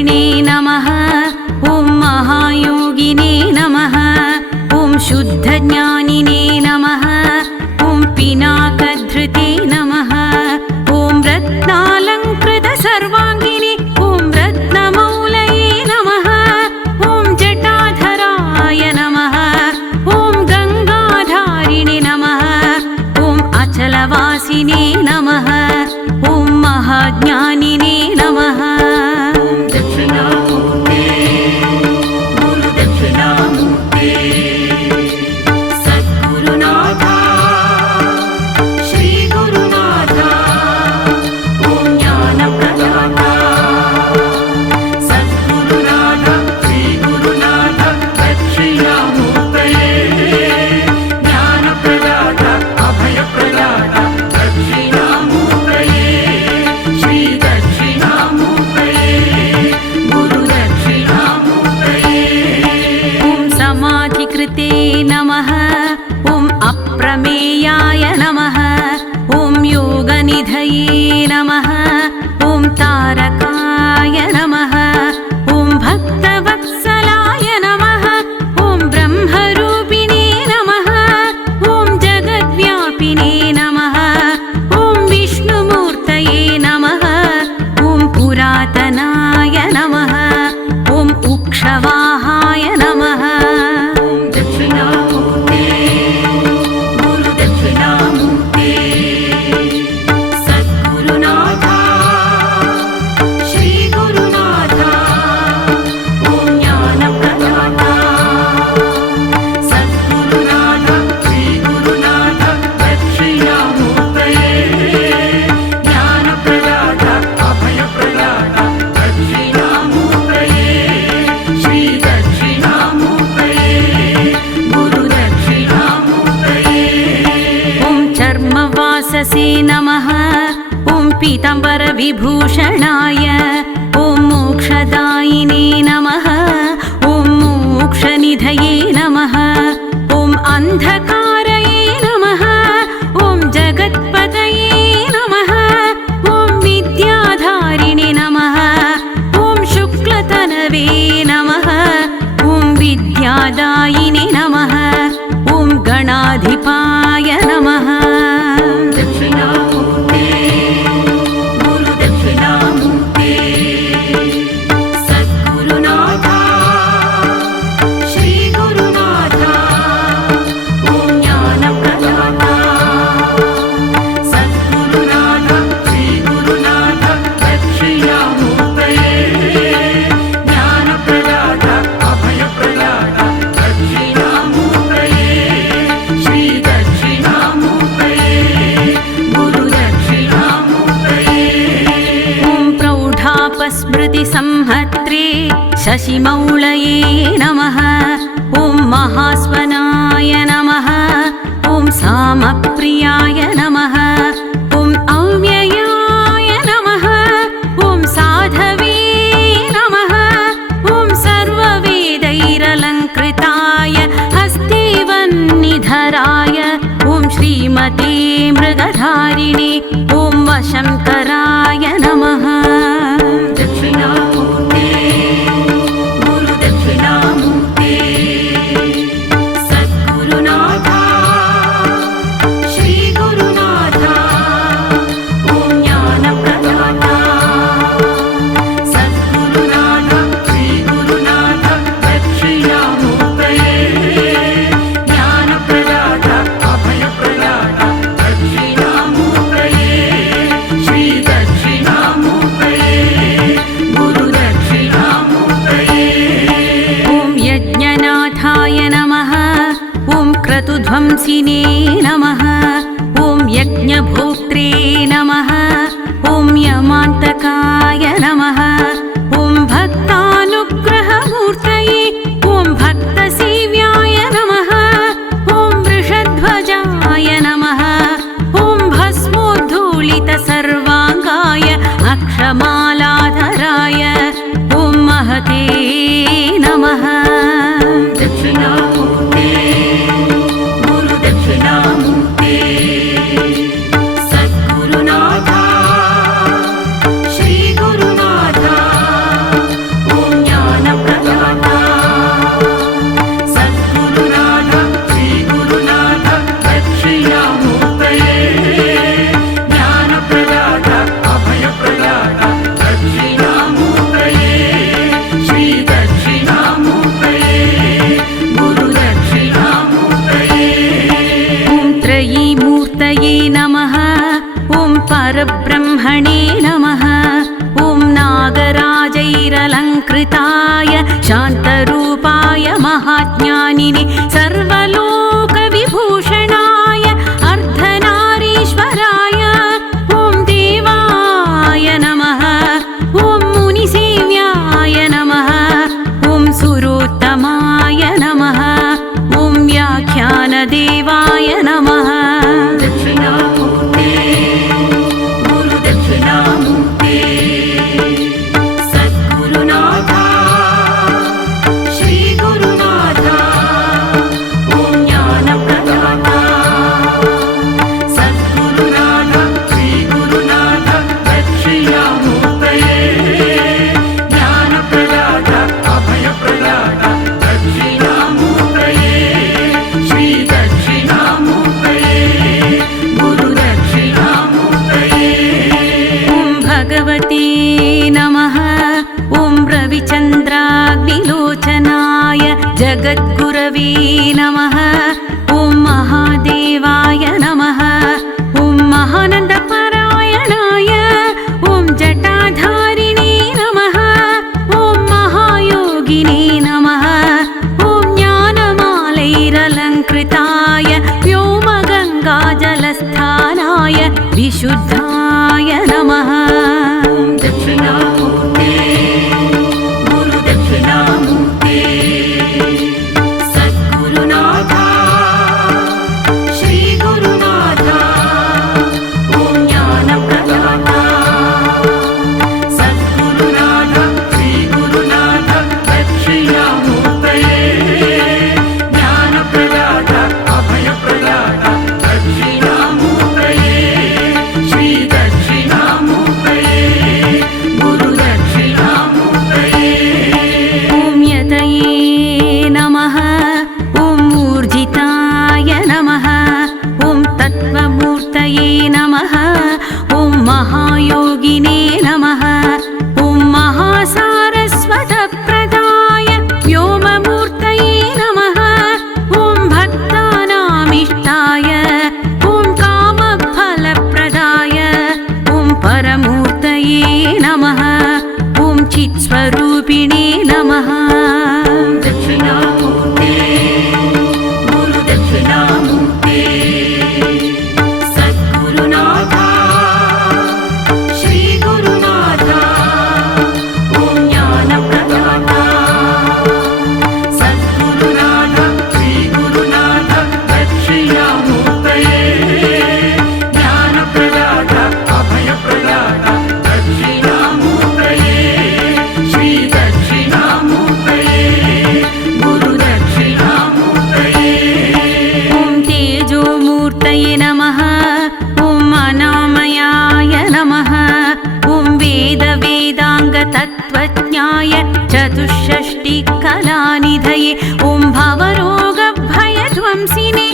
रूपिणे नमः। ॐ महायोगिने नमः। ॐ शुद्धज्ञानिने नमः। ॐ पिनाकधृते नमः। ॐ रत्नालङ्कृत सर्वाङ्गिने ॐ रत्नमौलये नमः। ॐ जटाधराय नमः। ॐ गङ्गाधारिणे नमः। ॐ अचलवासिने नमः। ॐ महाज्ञानिने नमः। नमः। ॐ अप्रमेयाय नमः। ॐ योगनिधये नमः। ॐ तारकाय नमः। ॐ भक्तवत्सलाय नमः। ॐ ब्रह्मरूपिणे नमः। ॐ जगद्व्यापिने नमः। ॐ विष्णुमूर्तये नमः। ॐ पुरातनाय नमः। ॐ उक्षवाहाय नमः। नमः। ॐ पीताम्बरविभूषणाय ॐ मोक्षदायिने नमः। ॐ मोक्षनिधये नमः। ॐ अन्धकारये नमः। ॐ जगत्पतये नमः। ॐ विद्याधारिणे नमः। ॐ शुक्लतनवे नमः। ॐ विद्यादायिने नमः। ॐ गणाधिपाय नमः। स्मृतिसंहत्रे शशिमौलये नमः। ॐ महास्वनाय नमः। ॐ सामप्रियाय नमः। ॐ अव्ययाय नमः। ॐ साधवे नमः। ॐ सर्ववेदैरलङ्कृताय हस्तेवन्निधराय ॐ श्रीमते मृगधारिणे ॐ वशङ्कराय नमः। ध्वंसिने नमः। ॐ यज्ञभोक्त्रे नमः। ॐ यमान्तकाय नमः। ॐ भक्तानुग्रहमूर्तये ॐ भक्तसेव्याय नमः। ॐ वृषध्वजाय नमः। ॐ भस्मोद्धूलितसर्वाङ्गाय अक्षमालाधराय ॐ महते नमः। श्री परब्रह्मणे नमः ॐ नागराजैरलङ्कृताय शान्तरूपाय महाज्ञानिने सर्वलोकविभूषणाय अर्धनारीश्वराय ॐ देवाय नमः ॐ मुनिसेव्याय नमः ॐ सुरोत्तमाय नमः ॐ व्याख्यानदेवाय नमः रविचन्द्राग्निलोचनाय जगद्गुरवे नमः ॐ महादेवाय नमः ॐ महानन्दपरायणाय ॐ जटाधारिणे नमः ॐ महायोगिने नमः ॐ ज्ञानमालैरलङ्कृताय व्योमगङ्गाजलस्थानाय विशुद्धाय नमः महायोगिने नमः ॐ महासारस्वतप्रदाय व्योममूर्तये नमः ॐ भक्तानामिष्टाय ॐ कामफलप्रदाय ॐ परमूर्तये नमः ॐ चित्स्वरूपिणे नमः तत्त्वज्ञाय चतुष्षष्टिकलानिधये ॐ भवरोगभयध्वंसिने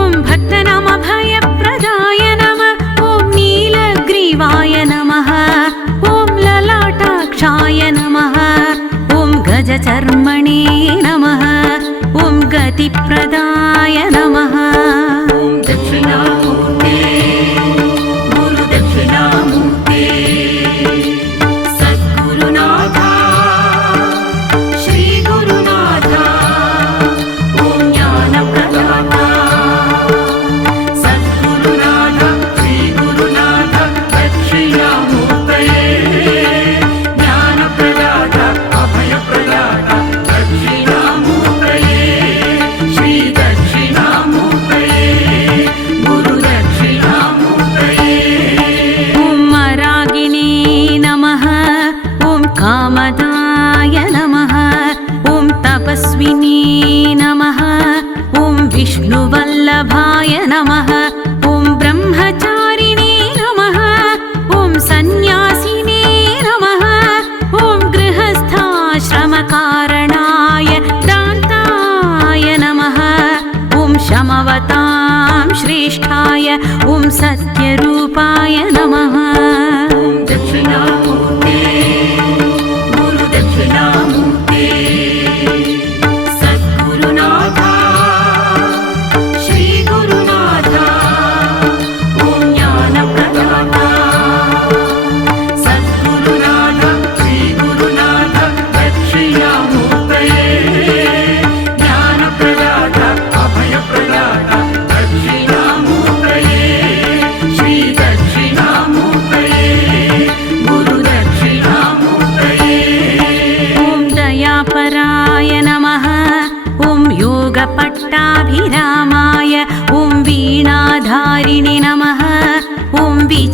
ॐ भक्तनामभयप्रदाय नमः ॐ नीलग्रीवाय नमः ॐ ललाटाक्षाय नमः ॐ गजचर्मणे नमः ॐ गतिप्रदाय नमः कामदाय नमः ॐ तपस्विने नमः ॐ विष्णुवल्लभाय नमः ॐ ब्रह्मचारिणे नमः ॐ सन्न्यासिने नमः ॐ गृहस्थाश्रमकारणाय दान्ताय नमः ॐ शमवतां श्रेष्ठाय ॐ सत्यरूपाय नमः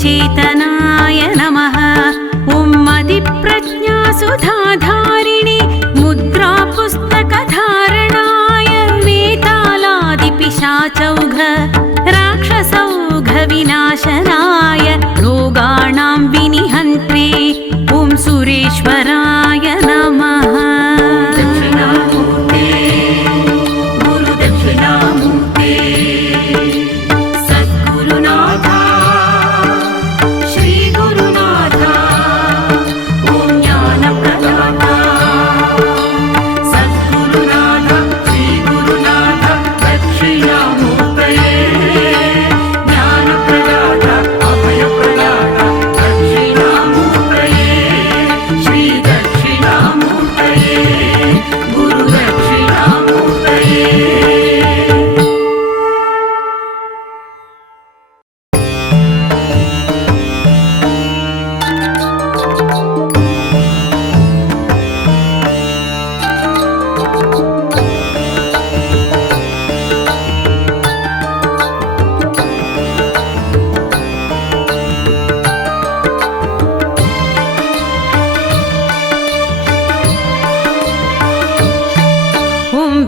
चेतनाय नमः ॐ मदिप्रज्ञासुधाधारिणि मुद्रापुस्तकधारणाय वेतालादिपिशाचौघ राक्षसौघ विनाशनाय रोगाणां विनिहन्त्रे ॐ सुरेश्वराय नमः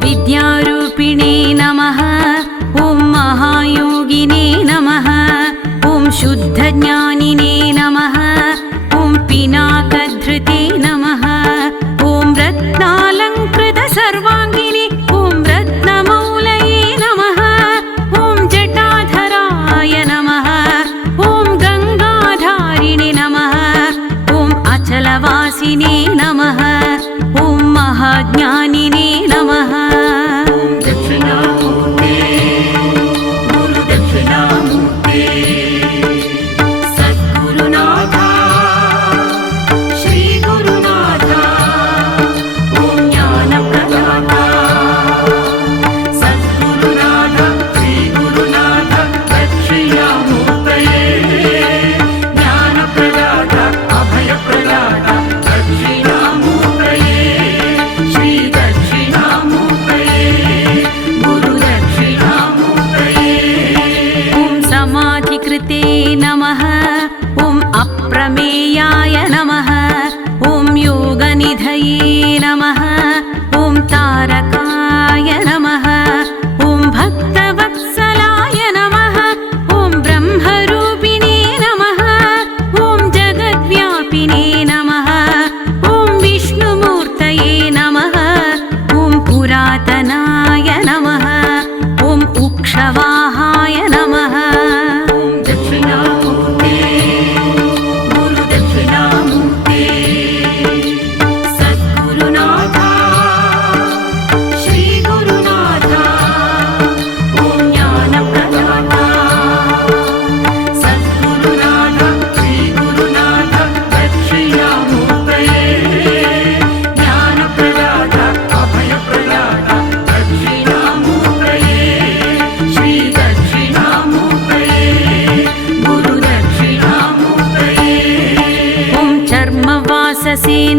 विद्यारूपिणे नमः ॐ महायोगिने नमः ॐ शुद्धज्ञानिने नमः ॐ पिनाकधृते नमः ॐ रत्नालङ्कृतसर्वाङ्गिने ॐ रत्नमौलये नमः ॐ जटाधराय नमः ॐ गङ्गाधारिणे नमः ॐ अचलवासिने नमः ॐ महाज्ञानिने नमः नमः ॐ अप्रमेयाय नमः ॐ योगनिधये नमः ॐ तारकाय नमः ॐ भक्तवत्सलाय नमः ॐ ब्रह्मरूपिणे नमः ॐ जगद्व्यापिने नमः ॐ विष्णुमूर्तये नमः ॐ पुरातनाय नमः ॐ उक्षवाहाय नमः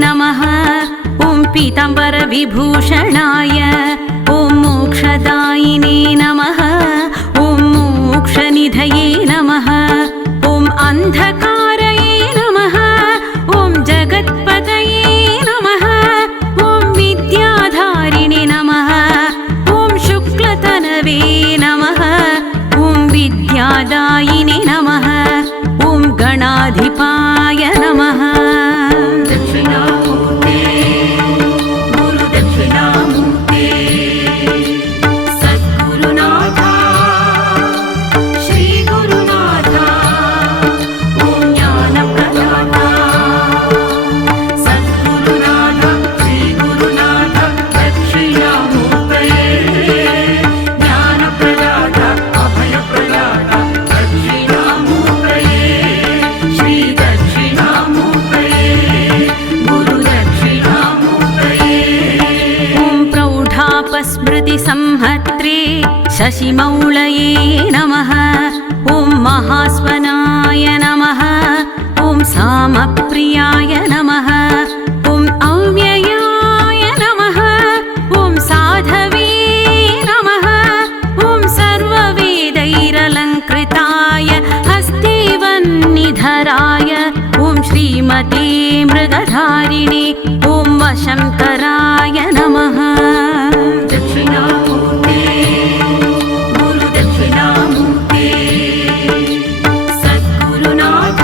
नमः ॐ पीताम्बरविभूषणाय ॐ मोक्षदायिने नमः ॐ मोक्षनिधये नमः ॐ अन्धकारये नमः ॐ जगत्पतये नमः ॐ विद्याधारिणे नमः ॐ शुक्लतनवे नमः ॐ विद्यादायिने नमः ॐ गणाधिपाय नमः स्मृतिसंहत्रे शशिमौळये नमः ॐ महास्वनाय नमः ॐ सामप्रियाय नमः ॐ अव्ययाय नमः ॐ साधवे नमः ॐ सर्ववेदैरलङ्कृताय हस्ते वह्नि श्रीधराय ॐ श्रीमते मृगधारिणे ॐ वशङ्कराय नमः। दक्षिणामूर्ते गुरुदक्षिणामूर्ते सद्गुरुनाथ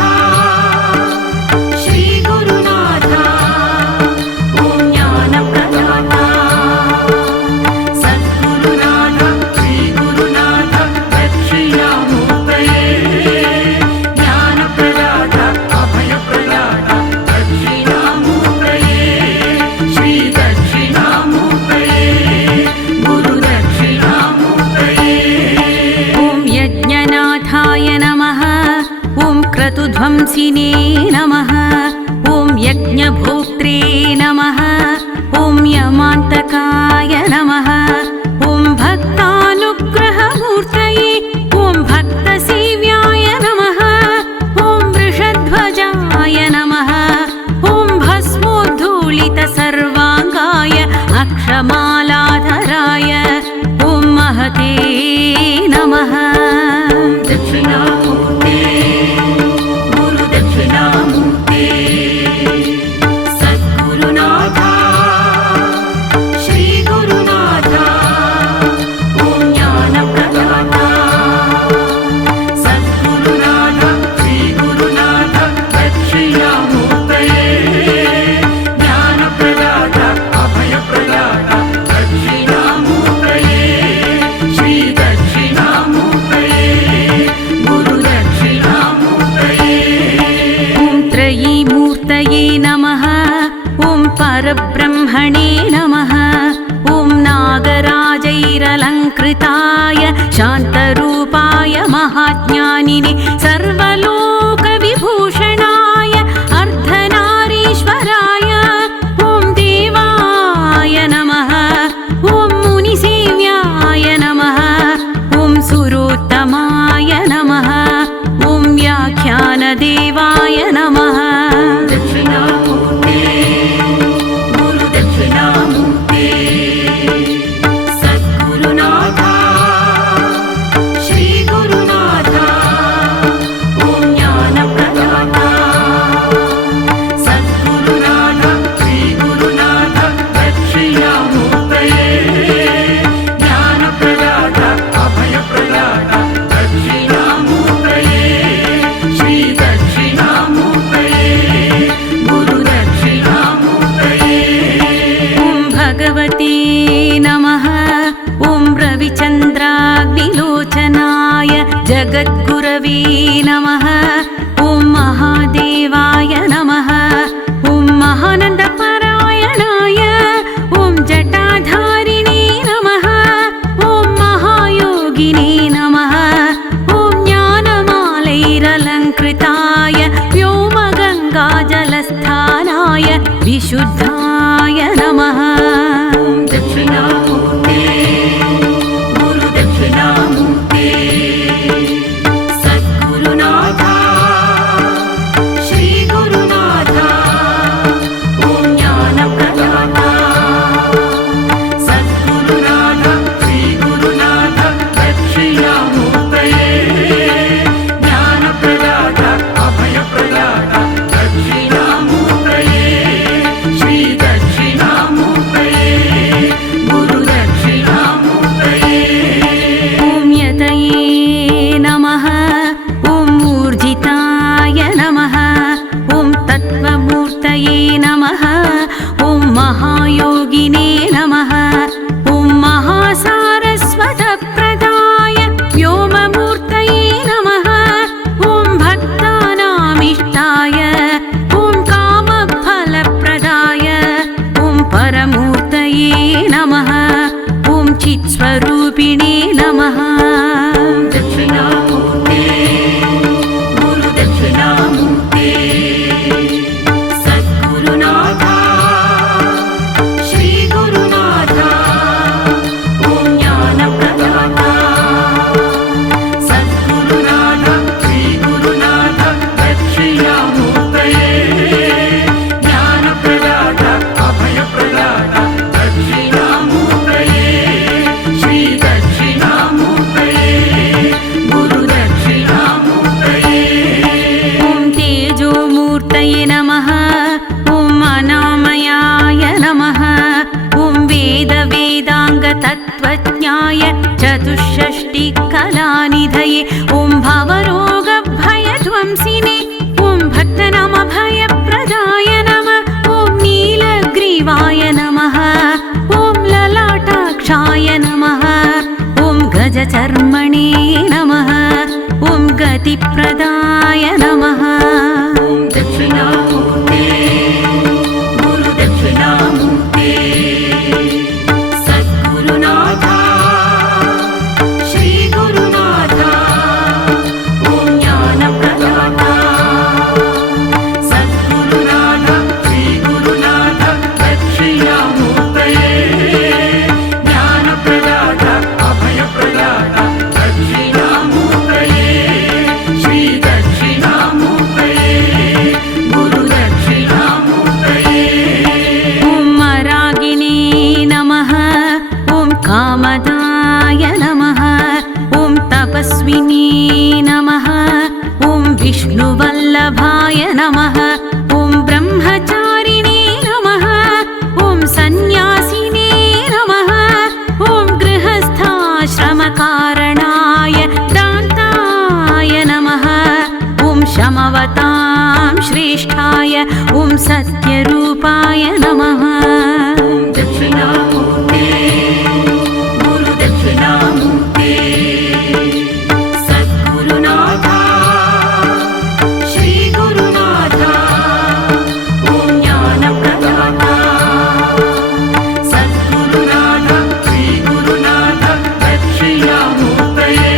श्रीगुरुनाथ ॐ ज्ञानप्रदाता सद्गुरुनाथ श्रीगुरुनाथ दक्षिणामूर्तये ज्ञानप्रदाता अभयप्रदाता दक्षिणामूर्तये श्रीदक्षिणामूर्तये गुरुदक्षिणामूर्तये। ॐ यज्ञनाथाय नमः ॐ क्रतुध्वंसिने नमः ॐ यज्ञभोक्त्रे नमः ॐ यमान्तकाय नमः ॐ भक्तानुग्रहमूर्तये ॐ भक्तसेव्याय नमः ॐ वृषध्वजाय नमः ॐ भस्मोद्धूलितसर्वाङ्गाय अक्षमालाधराय ॐ महते नमः। दक्षिणामूर्ते गुरुदक्षिणामूर्ते सद्गुरुनाथ श्रीगुरुनाथ ॐ ज्ञानप्रदाता सद्गुरुनाथ श्रीगुरुनाथ दक्षिणामूर्तये ज्ञानप्रदाता अभयप्रदाता दक्षिणामूर्तये श्रीदक्षिणामूर्तये गुरुदक्षिणामूर्तये। ॐ त्रयीमूर्तये नमः ॐ परब्रह्मणे नमः ॐ नागराजैरलङ्कृताय शान्तरूपाय महाज्ञानिने सर्वलोकविभूषणाय अर्धनारीश्वराय ॐ देवाय नमः ॐ मुनिसेव्याय नमः ॐ सुरोत्तमाय नमः ॐ व्याख्यानदेवाय नमः। दक्षिणामूर्ते गुरुदक्षिणामूर्ते सद्गुरुनाथ श्रीगुरुनाथ ॐ ज्ञानप्रदाता सद्गुरुनाथ श्रीगुरुनाथ दक्षिणामूर्तये ज्ञानप्रदाता अभयप्रदाता दक्षिणामूर्तये श्रीदक्षिणामूर्तये गुरुदक्षिणामूर्तये। ॐ भगवते नमः ॐ रविचन्द्राग्निलोचनाय जगद्गुरवे नमः ॐ महादेवाय नमः ॐ महानन्दपरायणाय ॐ जटाधारिणे नमः ॐ महायोगिने नमः ॐ ज्ञानमालैरलङ्कृताय व्योमगङ्गाजलस्थानाय विशुद्धाय नमः। दक्षिणामूर्ते गुरुदक्षिणामूर्ते सद्गुरुनाथ श्रीगुरुनाथ ॐ ज्ञानप्रदाता सद्गुरुनाथ श्रीगुरुनाथ दक्षिणामूर्तये ज्ञानप्रदाता अभयप्रदाता दक्षिणामूर्तये श्रीदक्षिणामूर्तये मूर्तये नमः ॐ अनामयाय नमः ॐ वेदाङ्गतत्त्वज्ञाय चतुष्षष्टिकलानिधये ॐ भवरोगभयध्वंसिने ॐ भक्तनामभयप्रदाय नमः ॐ नीलग्रीवाय नमः ॐ ललाटाक्षाय नमः ॐ गजचर्मणे नमः ॐ गतिप्रदाय नमः ॐ दक्षिणामूर्ते गुरुदक्षिणामूर्ते सद्गुरुनाथ श्रीगुरुनाथ ॐ ज्ञानप्रदाता सद्गुरुनाथ श्रीगुरुनाथ दक्षिणामूर्तये ज्ञानप्रदाता अभयप्रदाता दक्षिणामूर्तये श्रीदक्षिणामूर्तये गुरुदक्षिणामूर्तये ॐ मरागिणे नमः ॐ कामदाय नमः ॐ तपस्विने नमः ॐ विष्णुवल्लभाय नमः ॐ ब्रह्मचारिणे नमः ॐ सन्न्यासिने नमः ॐ गृहस्थाश्रमकारणाय दान्ताय नमः ॐ शमवतां श्रेष्ठाय ॐ सत्यरूपाय नमः ॐ दक्षिणामूर्ते गुरुदक्षिणामूर्ते सद्गुरुनाथ श्रीगुरुनाथ ॐ ज्ञानप्रदाता सद्गुरुनाथ श्रीगुरुनाथ दक्षिणामूर्तये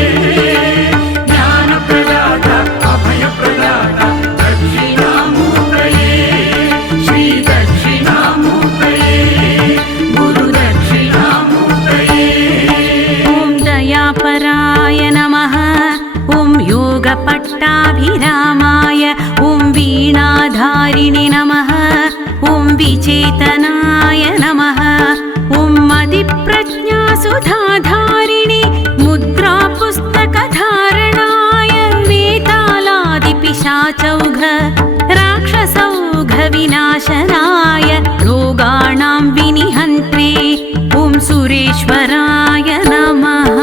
ज्ञानप्रदाता अभयप्रदाता दक्षिणामूर्तये श्रीदक्षिणामूर्तये गुरुदक्षिणामूर्तये ॐ दयापराय नमः ॐ योगपट्टाभिरामाय ॐ वीणाधारिणे नमः ॐ विचेतनाय नमः ॐ मदिप्रज्ञासुधाधारिणे मुद्रापुस्तकधारणाय वेतालादिपिशाचौघ राक्षसौघविनाशनाय रोगाणां विनिहन्त्रे ॐ सुरेश्वराय नमः